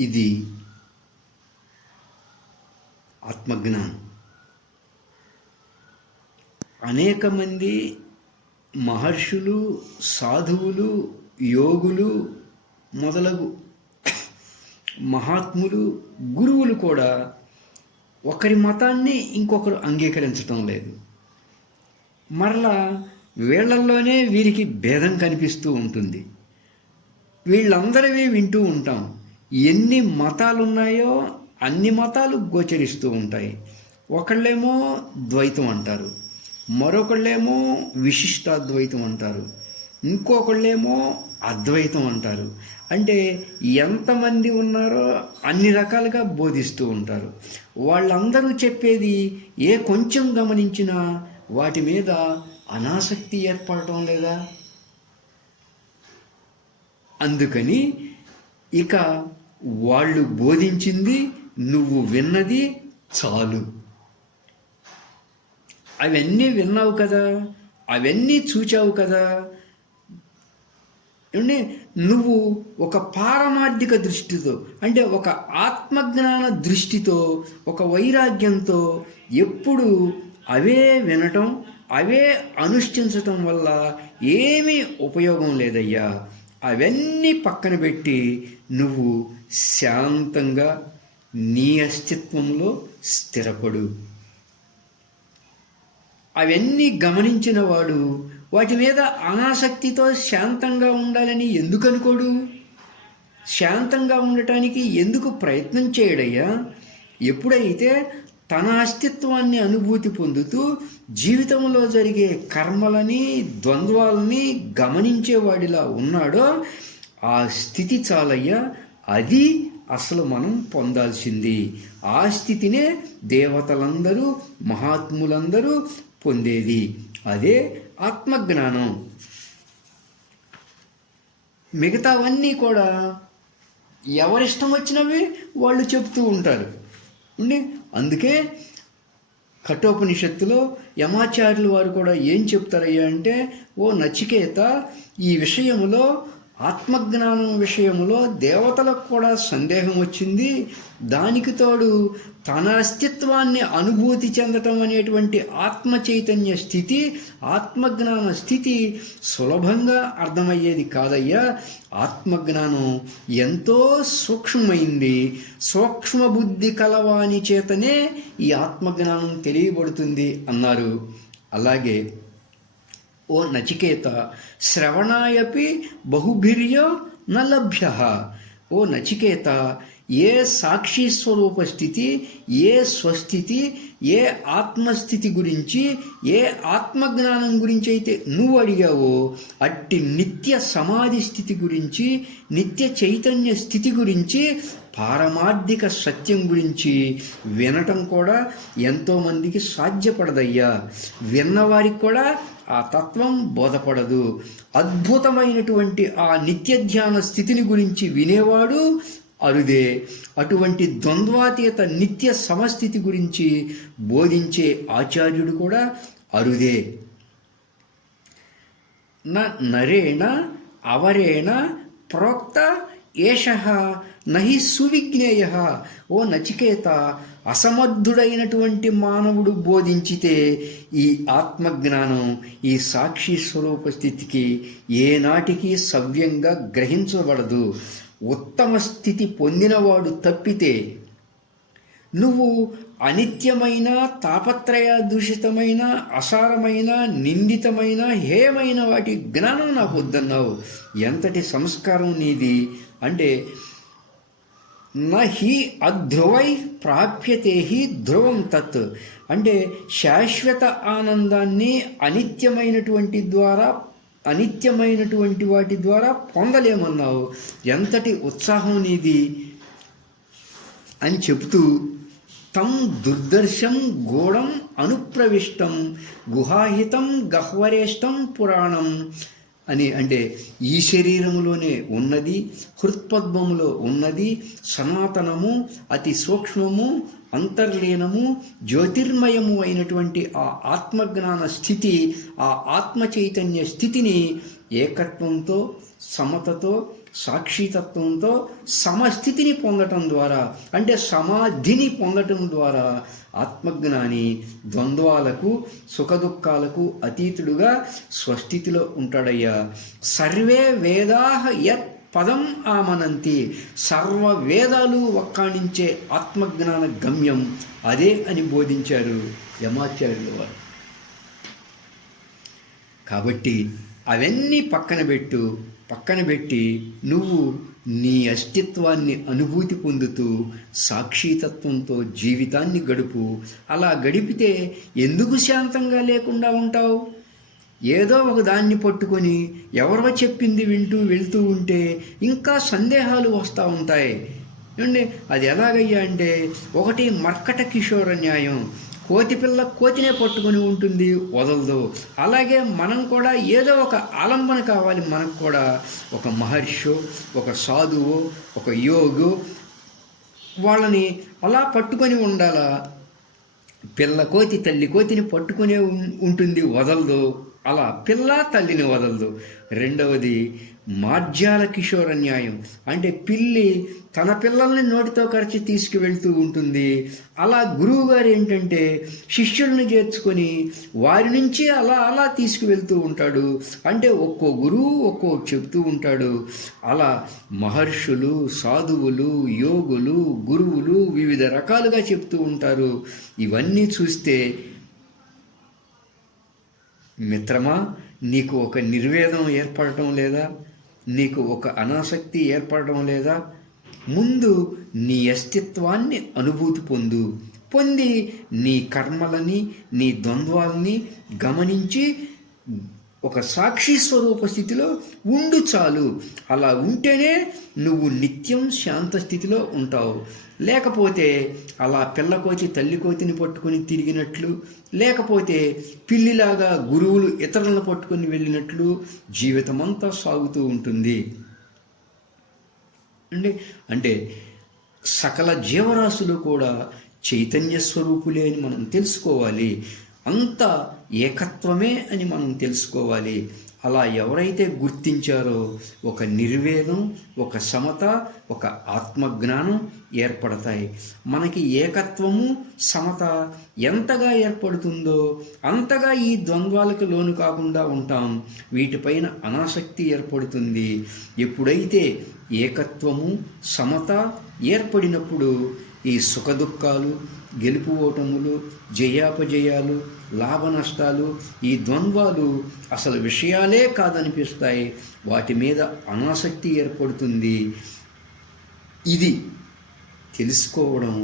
ఇది ఆత్మజ్ఞానం. అనేక మంది మహర్షులు, సాధువులు, యోగులు మొదలగు మహాత్ములు, గురువులు కూడా ఒకరి మతాన్ని ఇంకొకరు అంగీకరించటం లేదు. మరలా వీళ్ళల్లోనే వీరికి భేదం కనిపిస్తూ ఉంటుంది. వీళ్ళందరివి వింటూ ఉంటాం. ఎన్ని మతాలు ఉన్నాయో అన్ని మతాలు గోచరిస్తూ ఉంటాయి. ఒకళ్ళేమో ద్వైతం అంటారు, మరొకళ్ళేమో విశిష్టాద్వైతం అంటారు, ఇంకొకళ్ళేమో అద్వైతం అంటారు. అంటే ఎంతమంది ఉన్నారో అన్ని రకాలుగా బోధిస్తూ ఉంటారు. వాళ్ళందరూ చెప్పేది ఏ కొంచెం గమనించినా వాటి మీద అనాసక్తి ఏర్పడటం లేదా? అందుకని ఇక వాళ్ళు బోధించింది నువ్వు విన్నది చాలు. అవన్నీ విన్నావు కదా, అవన్నీ చూచావు కదా. నువ్వు ఒక పారమార్థిక దృష్టితో, అంటే ఒక ఆత్మజ్ఞాన దృష్టితో, ఒక వైరాగ్యంతో ఎప్పుడు అవే వినటం, అవే అనుష్ఠించటం వల్ల ఏమీ ఉపయోగం లేదయ్యా. అవన్నీ పక్కన పెట్టి నువ్వు శాంతంగా నీ అస్తిత్వంలో స్థిరపడు. అవన్నీ గమనించిన వాడు వాటి మీద అనాసక్తితో శాంతంగా ఉండాలని ఎందుకు అనుకోడు? శాంతంగా ఉండటానికి ఎందుకు ప్రయత్నం చేయడయ్యా? ఎప్పుడైతే తన అస్తిత్వాన్ని అనుభూతి పొందుతూ జీవితంలో జరిగే కర్మలని, ద్వంద్వాలని గమనించేవాడిలా ఉన్నాడో ఆ స్థితి చాలయ్యా. అది అసలు మనం పొందాల్సింది. ఆ స్థితినే దేవతలందరూ, మహాత్ములందరూ పొందేది. అదే ఆత్మజ్ఞానం. మిగతావన్నీ కూడా ఎవరిష్టం వచ్చినవి వాళ్ళు చెప్తూ ఉంటారు. అందుకే కఠోపనిషత్తులో యమాచార్యులు వారు కూడా ఏం చెప్తారయ్యా అంటే, ఓ నచికేత, ఈ విషయములో, ఆత్మజ్ఞానం విషయంలో దేవతలకు కూడా సందేహం వచ్చింది. దానికి తోడు తన అస్తిత్వాన్ని అనుభూతి చెందటం అనేటువంటి ఆత్మ చైతన్య స్థితి, ఆత్మజ్ఞాన స్థితి సులభంగా అర్థమయ్యేది కాదయ్యా. ఆత్మజ్ఞానం ఎంతో సూక్ష్మమైంది. సూక్ష్మ బుద్ధి కలవాని చేతనే ఈ ఆత్మజ్ఞానం తెలియబడుతుంది అన్నారు. అలాగే ఓ నచికేత, శ్రవణాయపి బహుభిర్యో న లభ్యః. ఓ నచికేత, ఏ సాక్షి స్వరూప స్థితి, ఏ స్వస్థితి, ఏ ఆత్మస్థితి గురించి, ఏ ఆత్మజ్ఞానం గురించి అయితే నువ్వు అడిగావో అట్టి నిత్య సమాధి స్థితి గురించి, నిత్య చైతన్య స్థితి గురించి, పారమార్థిక సత్యం గురించి వినటం కూడా ఎంతోమందికి సాధ్యపడదయ్యా. విన్నవారికి కూడా ఆ తత్వం బోధపడదు. అద్భుతమైనటువంటి ఆ నిత్య ధ్యాన స్థితిని గురించి వినేవాడు అరుదే. అటువంటి ద్వంద్వాతీత నిత్య సమస్థితి గురించి బోధించే ఆచార్యుడు కూడా అరుదే. నరేణ అవరేణ ప్రోక్త ఏషః నహి సువిజ్ఞేయ. ఓ నచికేత, అసమర్థుడైనటువంటి మానవుడు బోధించితే ఈ ఆత్మజ్ఞానం, ఈ సాక్షి స్వరూప స్థితికి ఏనాటికి సవ్యంగా గ్రహించబడదు. ఉత్తమ స్థితి పొందినవాడు తప్పితే నువ్వు అనిత్యమైన, తాపత్రయ దూషితమైన, అసారమైన, నిందితమైన, హేయమైన వాటి జ్ఞానం నాకు వద్దన్నావు. ఎంతటి సంస్కారం నీది అంటే, నహి అధ్రువై ప్రాప్యతే హి ధ్రువం తత్. అంటే శాశ్వత ఆనందాన్ని అనిత్యమైనటువంటి వాటి ద్వారా పొందలేమన్నావు. ఎంతటి ఉత్సాహం నీది అని చెబుతూ, తం దుర్దర్శం గూఢం అనుప్రవిష్టం గుహాహితం గహ్వరేష్టం పురాణం అని. అంటే ఈ శరీరములోనే ఉన్నది, హృత్పద్మములో ఉన్నది, సనాతనము, అతి సూక్ష్మము, అంతర్లీనము, జ్యోతిర్మయము అయినటువంటి ఆ ఆత్మజ్ఞాన స్థితి, ఆ ఆత్మ చైతన్య స్థితిని ఏకత్వంతో, సమతతో, సాక్షితత్వంతో సమస్థితిని పొందటం ద్వారా, అంటే సమాధిని పొందటం ద్వారా ఆత్మజ్ఞాని ద్వంద్వాలకు సుఖదుఖాలకు అతీతుడుగా స్వస్థితిలో ఉంటాడయ్యా. సర్వే వేదాహ యత్ పదం ఆమనంతి, సర్వ వేదాలు వక్కాణించే ఆత్మజ్ఞాన గమ్యం అదే అని బోధించారు యమాచార్యుల వారు. కాబట్టి అవన్నీ పక్కన పెట్టి నువ్వు నీ అస్తిత్వాన్ని అనుభూతి పొందుతూ సాక్షితత్వంతో జీవితాన్ని గడుపు. అలా గడిపితే ఎందుకు శాంతంగా లేకుండా ఉంటావు? ఏదో ఒక దాన్ని పట్టుకొని ఎవరో చెప్పింది వింటూ వెళ్తూ ఉంటే ఇంకా సందేహాలు వస్తూ ఉంటాయి. ఏమండి, అది ఎలాగయ్యా అంటే, ఒకటి మర్కట కిషోర న్యాయం, కోతిపిల్ల కోతినే పట్టుకొని ఉంటుంది, వదలదు. అలాగే మనం కూడా ఏదో ఒక ఆలంబన కావాలి. మనకు కూడా ఒక మహర్షో, ఒక సాధువో, ఒక యోగు, వాళ్ళని అలా పట్టుకొని ఉండాలా. పిల్ల కోతి తల్లి కోతిని పట్టుకునే ఉంటుంది, వదలదు. అలా పిల్ల తల్లిని వదలదు. రెండవది మార్జాల కిషోర న్యాయం, అంటే పిల్లి తన పిల్లల్ని నోటితో కరిచి తీసుకువెళ్తూ ఉంటుంది. అలా గురువు గారు ఏంటంటే శిష్యుల్ని చేర్చుకొని వారి నుంచి అలా అలా తీసుకువెళ్తూ ఉంటాడు. అంటే ఒక్కో గురువు ఒక్కో చెప్తూ ఉంటాడు. అలా మహర్షులు, సాధువులు, యోగులు, గురువులు వివిధ రకాలుగా చెప్తూ ఉంటారు. ఇవన్నీ చూస్తే మిత్రమా, నీకు ఒక నిర్వేదం ఏర్పడటం లేదా? నీకు ఒక అనాసక్తి ఏర్పడటం లేదా? ముందు నీ అస్తిత్వాన్ని అనుభూతి పొంది నీ కర్మలని, నీ ద్వంద్వాలని గమనించి ఒక సాక్షి స్వరూప స్థితిలో ఉండు చాలు. అలా ఉంటేనే నువ్వు నిత్యం శాంత స్థితిలో ఉంటావు. లేకపోతే అలా పిల్లకోచి తల్లికోతిని పట్టుకొని తిరిగినట్లు, లేకపోతే పిల్లిలాగా గురువులు ఇతరులను పట్టుకొని వెళ్ళినట్లు జీవితమంతా సాగుతూ ఉంటుంది. అంటే సకల జీవరాశులు కూడా చైతన్య స్వరూపులే అని మనం తెలుసుకోవాలి. అంత ఏకత్వమే అని మనం తెలుసుకోవాలి. అలా ఎవరైతే గుర్తించారో ఒక నిర్వేదం, ఒక సమత, ఒక ఆత్మజ్ఞానం ఏర్పడతాయి. మనకి ఏకత్వము, సమత ఎంతగా ఏర్పడుతుందో అంతగా ఈ ద్వంద్వాలకు లోను కాకుండా ఉంటాం. వీటిపైన అనాసక్తి ఏర్పడుతుంది. ఎప్పుడైతే ఏకత్వము, సమత ఏర్పడినప్పుడు ఈ సుఖదుఖాలు, గెలుపు ఓటములు, జయాపజయాలు, లాభ నష్టాలు, ఈ ద్వంద్వాలు అసలు విషయాలే కాదనిపిస్తాయి. వాటి మీద అనాసక్తి ఏర్పడుతుంది. ఇది తెలుసుకోవడం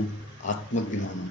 ఆత్మజ్ఞానం.